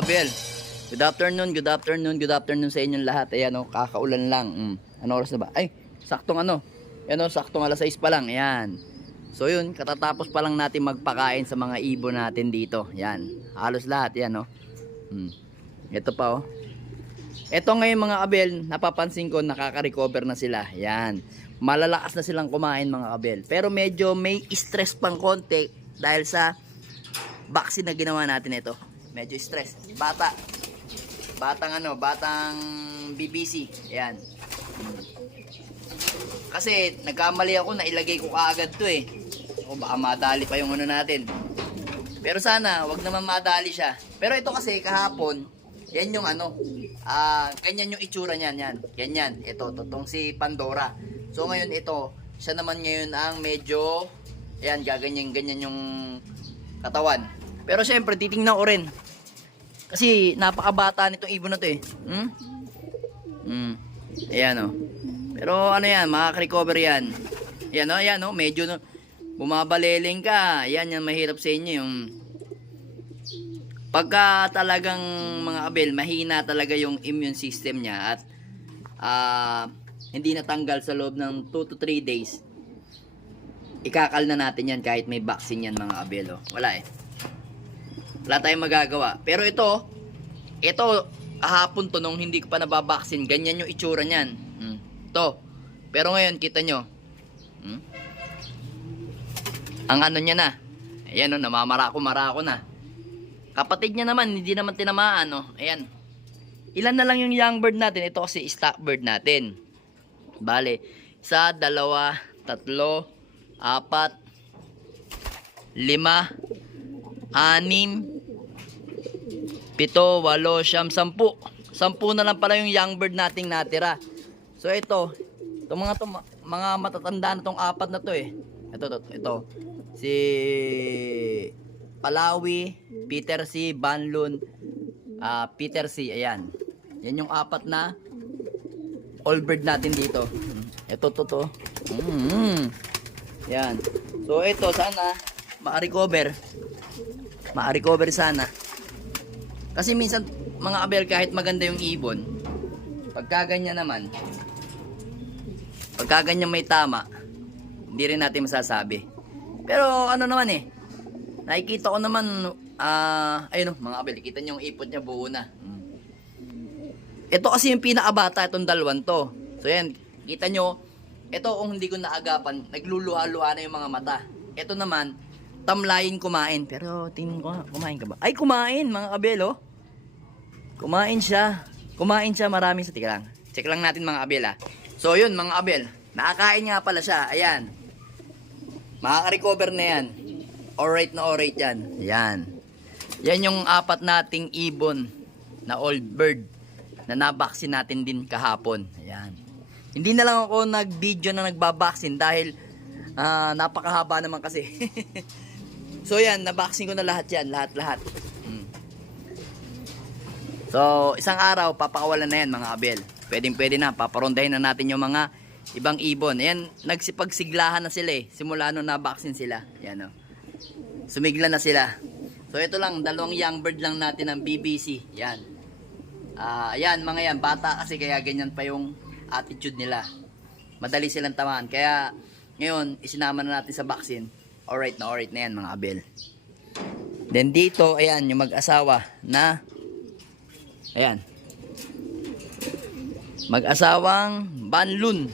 Abel. Good afternoon, good afternoon, good afternoon sa inyong lahat. Ayan o, kakaulan lang. Mm. Ano oras na ba? Ay, saktong ano. Yan o, saktong alas 6 pa lang. Ayan. So yun, katatapos pa lang natin magpakain sa mga ibon natin dito. Yan. Halos lahat yan o. Mm. Ito pa o. Ito ngayon mga abel, napapansin ko nakaka-recover na sila. Yan. Malalakas na silang kumain mga abel. Pero medyo may stress pang konti dahil sa vaccine na ginawa natin ito. Medyo stress. Bata. Batang ano, batang BBC. Yan. Kasi nagkamali ako na ilagay ko kaagad to eh. O baka madali pa yung ano natin. Pero sana, wag naman madali siya. Pero ito kasi kahapon, yan yung ano, ah, ganyan yung itsura niyan, yan. Ganyan, ito, totong si Pandora. So ngayon ito, siya naman ngayon ang medyo, yan, gaganyan, ganyan yung katawan. Pero syempre, titingnan ko rin. Kasi napakabata nitong ibon na to eh. Hmm? Hmm. Ayan oh. Pero ano yan, makaka-recover yan. Ayan oh, ayan oh, medyo no, bumabaleling ka. Ayan yan, mahirap sa inyo yung pagka talagang mga abel, mahina talaga yung immune system niya at ah, hindi natanggal sa loob ng 2 to 3 days, ikakal na natin yan kahit may vaccine yan mga abel. Oh. Wala eh. Wala tayong magagawa. Pero ito, ito, ahapon to nung hindi ko pa nababaksin, ganyan yung itsura niyan. Hmm. To. Pero ngayon, kita nyo. Hmm? Ang ano niya na. Ayan o, namamarako-marako na. Kapatid niya naman, hindi naman tinamaan, no? Ayan. Ilan na lang yung young bird natin? Ito kasi stock bird natin. Bale, isa, dalawa, tatlo, apat, lima, anim, pito, walo, siyam, sampu. Sampu na lang pala yung young bird nating natira. So ito, itong mga to, mga matatanda na tong apat na to eh. Ito, ito, ito. Si Palawi, Peter C, Banlun, ah Peter C, ayan. Yan yung apat na all bird natin dito. Ito, to, to. Mm. Yan. So ito, sana ma-recover. Ma-recover sana. Kasi minsan, mga abel, kahit maganda yung ibon, pagka ganyan naman, pagka ganyan may tama, hindi rin natin masasabi. Pero ano naman eh, nakikita ko naman, ah, ayun oh, mga abel, kita niyo yung ipot niya buo na. Ito kasi yung pinakabata itong dalawang to. So yan, kita nyo, ito kung hindi ko naagapan, nagluluha-luha na yung mga mata. Ito naman, tamlayin kumain. Pero tingin ko kumain ka ba? Ay, kumain mga abel oh. Kumain siya. Kumain siya marami sa lang. Check lang natin mga abel ah. So yun mga abel, nakakain nga pala siya. Ayan. Makaka-recover na yan. Alright na alright yan. Yan. Yan yung apat nating ibon na old bird na nabaksin natin din kahapon. Ayan. Hindi na lang ako nag-video na nagbabaksin dahil ah, napakahaba naman kasi. so yan, nabaksin ko na lahat yan. Lahat-lahat. Mm. So, isang araw, papakawalan na yan mga abel. Pwedeng pwede na, paparondahin na natin yung mga ibang ibon. Ayan, nagsipagsiglahan na sila eh. Simula nung nabaksin sila. Yan o. Sumigla na sila. So, ito lang, dalawang young bird lang natin ng BBC. Yan. Ah, yan, mga yan, bata kasi kaya ganyan pa yung attitude nila. Madali silang tamaan. Kaya, ngayon, isinama na natin sa vaccine. Alright na alright na yan, mga abel. Then dito, ayan, yung mag-asawa na Ayan. Mag-asawang banlun.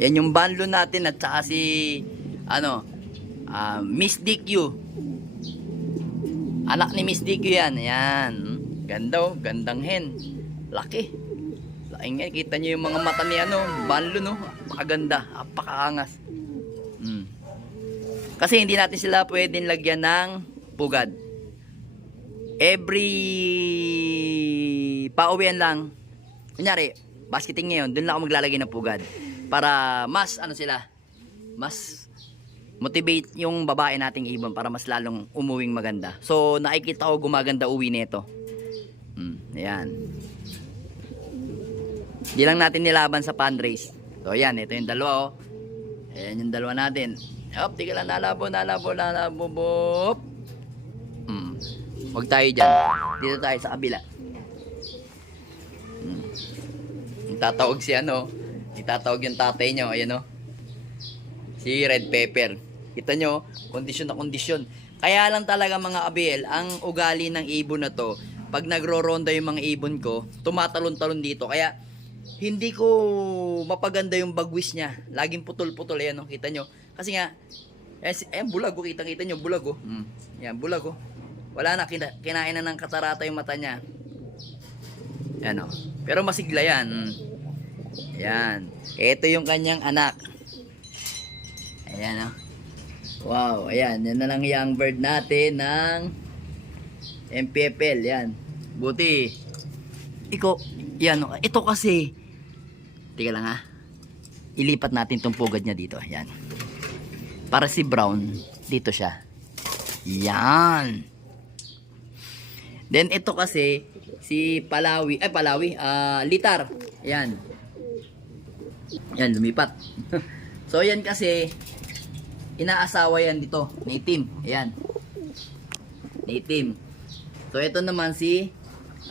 Yan yung banlun natin at saka si ano, ah, Miss DQ. Anak ni Miss DQ yan. Ayan. Ganda oh, gandang hen. Laki. Laki nga, kita niyo yung mga mata ni ano, banlun oh. Napakaganda, napakaangas. Kasi hindi natin sila pwedeng lagyan ng pugad every pauwian lang, kunyari, basketing ngayon, doon lang ako maglalagay ng pugad. Para mas, ano sila, mas motivate yung babae nating ibon para mas lalong umuwing maganda. So, nakikita ko gumaganda uwi nito. Hmm, ayan. Di lang natin nilaban sa fundraise. So, ayan, ito yung dalawa, oh. Ayan yung dalawa natin. Hop, di ka lang nalabo, nalabo, nalabo, bop. Hmm. Huwag tayo dyan. Dito tayo sa kabila. Hmm. Tatawag si ano. Itatawag yung tatay nyo. Ayan o. Si Red Pepper. Kita nyo, kondisyon na kondisyon. Kaya lang talaga mga abel, ang ugali ng ibon na to, pag nagro-ronda yung mga ibon ko, tumatalon-talon dito. Kaya, hindi ko mapaganda yung bagwis niya. Laging putol-putol. Ayan o, kita nyo. Kasi nga, si- ayan bulag o, kitang-kita nyo, bulag o. Mm. Ayan, bulag o. Wala na, kina, kinain na ng katarata yung mata niya. Ayan o. Pero masigla yan. Mm. Ayan. Ito yung kanyang anak. Ayan o. Wow, ayan. Yan na lang young bird natin ng MPFL. Yan. Buti. Iko, yan o. Ito kasi. Tika lang ha. Ilipat natin tong pugad niya dito. Yan. Para si Brown, dito siya. Yan. Then ito kasi si Palawi, ay Palawi, ah Litar. Yan. Yan lumipat. so yan kasi inaasawa yan dito, ni Tim. Ayan. Ni Tim. So ito naman si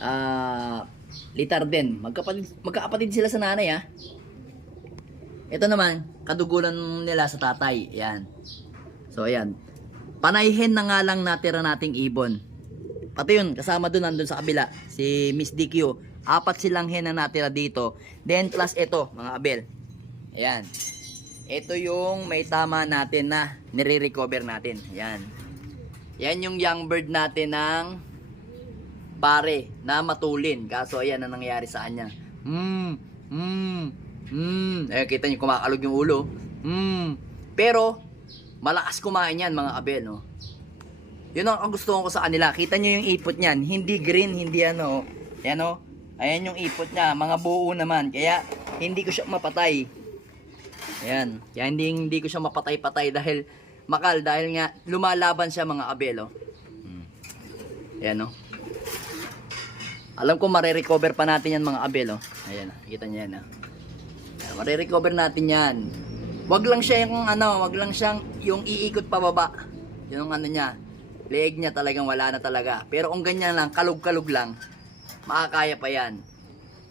ah Litar din. Magkapatid magkakapatid sila sa nanay ah. Ito naman, kadugulan nila sa tatay. Ayan. So ayan. Panayhin na nga lang natira nating ibon. Pati yun, kasama doon nandun sa kabila, si Miss DQ. Apat silang hen na natira dito. Then plus ito, mga abel. Ayan. Ito yung may tama natin na nire-recover natin. Ayan. Yan yung young bird natin ng pare na matulin. Kaso ayan na nangyayari sa kanya. Hmm, hmm, hmm. Ayan, kita nyo kumakalog yung ulo. Hmm. Pero, malakas kumain yan mga abel, no? Yun ang ang gusto ko sa kanila. Kita nyo yung ipot niyan. Hindi green, hindi ano. Yan o. Ayan yung ipot niya. Mga buo naman. Kaya hindi ko siya mapatay. Ayan. Kaya hindi, hindi ko siya mapatay-patay dahil makal. Dahil nga lumalaban siya mga abelo. Hmm. Ayan o. Alam ko marirecover pa natin yan mga abelo. Ayan. Kita niyo yan. Oh. Marirecover natin yan. Wag lang siya yung ano, wag lang siyang yung iikot pababa. Yun ang ano niya. Leeg niya talagang wala na talaga. Pero kung ganyan lang, kalug-kalug lang, makakaya pa yan.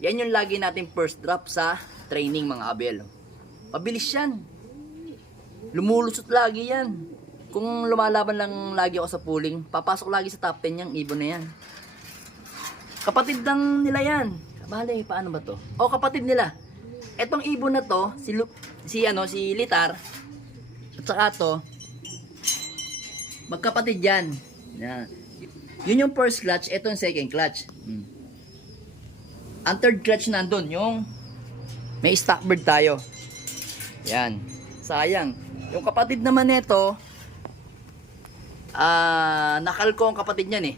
Yan yung lagi natin first drop sa training mga abel. Mabilis yan. Lumulusot lagi yan. Kung lumalaban lang lagi ako sa pooling, papasok lagi sa top 10 yung ibon na yan. Kapatid lang nila yan. Bale, paano ba to? O, kapatid nila. Etong ibon na to, si, Lu- si ano, si Litar, at saka to, magkapatid yan. Yan. Yun yung first clutch, ito yung second clutch. Hmm. Ang third clutch nandun, yung may stock tayo. Yan. Sayang. Yung kapatid naman nito, ah, nakalko ang kapatid niyan eh.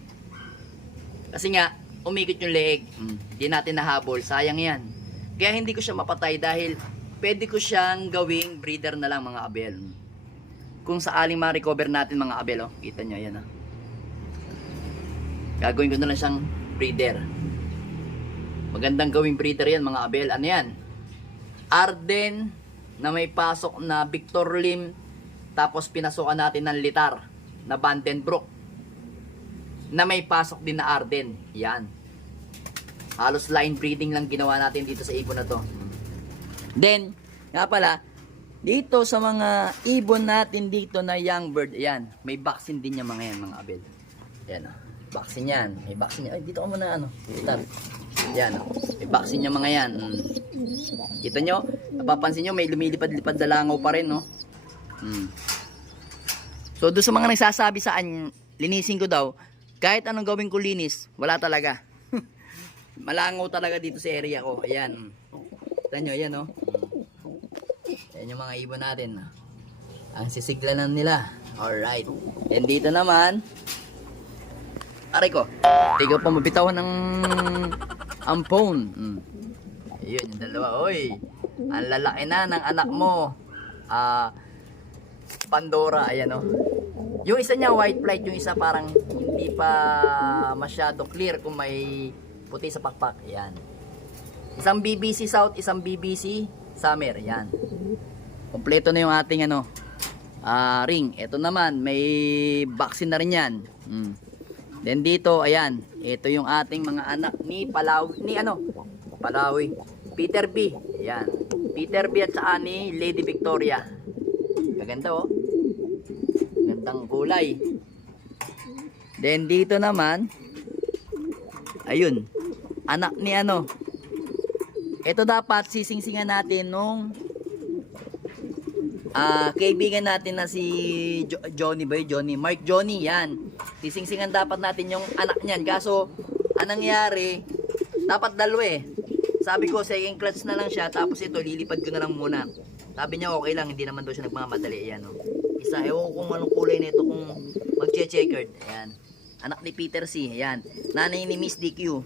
Kasi nga, umikot yung leeg. Hindi natin nahabol. Sayang yan. Kaya hindi ko siya mapatay dahil pwede ko siyang gawing breeder na lang mga abel. Kung saaling ma-recover natin mga abel, oh. Kita nyo, yan ah. Gagawin ko na lang siyang breeder. Magandang gawing breeder yan mga abel. Ano yan? Arden na may pasok na Victor Lim tapos pinasukan natin ng Litar na Vandenbroek na may pasok din na Arden. Yan. Halos line breeding lang ginawa natin dito sa ibon na to. Then, nga pala, dito sa mga ibon natin dito na young bird, ayan, may vaccine din yung mga yan, mga abel. Ayan, oh. vaccine yan. May vaccine yan. Ay, dito ka muna, ano, stop. Yan, oh. may vaccine yung mga yan. Mm. Kita nyo, napapansin nyo, may lumilipad-lipad na langaw pa rin, no? Mm. So, doon sa mga nagsasabi sa akin, linisin ko daw, kahit anong gawin ko linis, wala talaga. Malangaw talaga dito sa area ko. Ayan. Kita nyo, ayan, oh. Ayan yung mga ibon natin. Ang sisiglanan nila. Alright. And dito naman, aray ko, ko pa mabitawan ng ang phone. Mm. Ayun, yung dalawa. Oy, ang lalaki na ng anak mo. Ah, Pandora, ayan oh. Yung isa niya white flight, yung isa parang hindi pa masyado clear kung may puti sa pakpak. Ayan. Isang BBC South, isang BBC Summer. Ayan. Kompleto na yung ating ano, ah, ring. Ito naman, may vaccine na rin yan. Mm. Then dito, ayan, ito yung ating mga anak ni Palawi, ni ano? Palawi. Peter B. Ayan. Peter B at saka ni Lady Victoria. Gaganda oh. Gandang kulay. Then dito naman, ayun, anak ni ano. Ito dapat sisingsingan natin nung ah kaibigan natin na si Jo- Johnny ba? Johnny? Mark Johnny, yan. Sisingsingan dapat natin yung anak niyan. Kaso, anong nangyari, dapat dalawa eh. Sabi ko, second clutch na lang siya, tapos ito, lilipad ko na lang muna. Sabi niya, okay lang, hindi naman daw siya nagmamadali. Ayan, oh. Isa, ewan ko kung anong kulay nito kung magche-checkered. Ayan. Anak ni Peter C. Ayan. Nanay ni Miss DQ.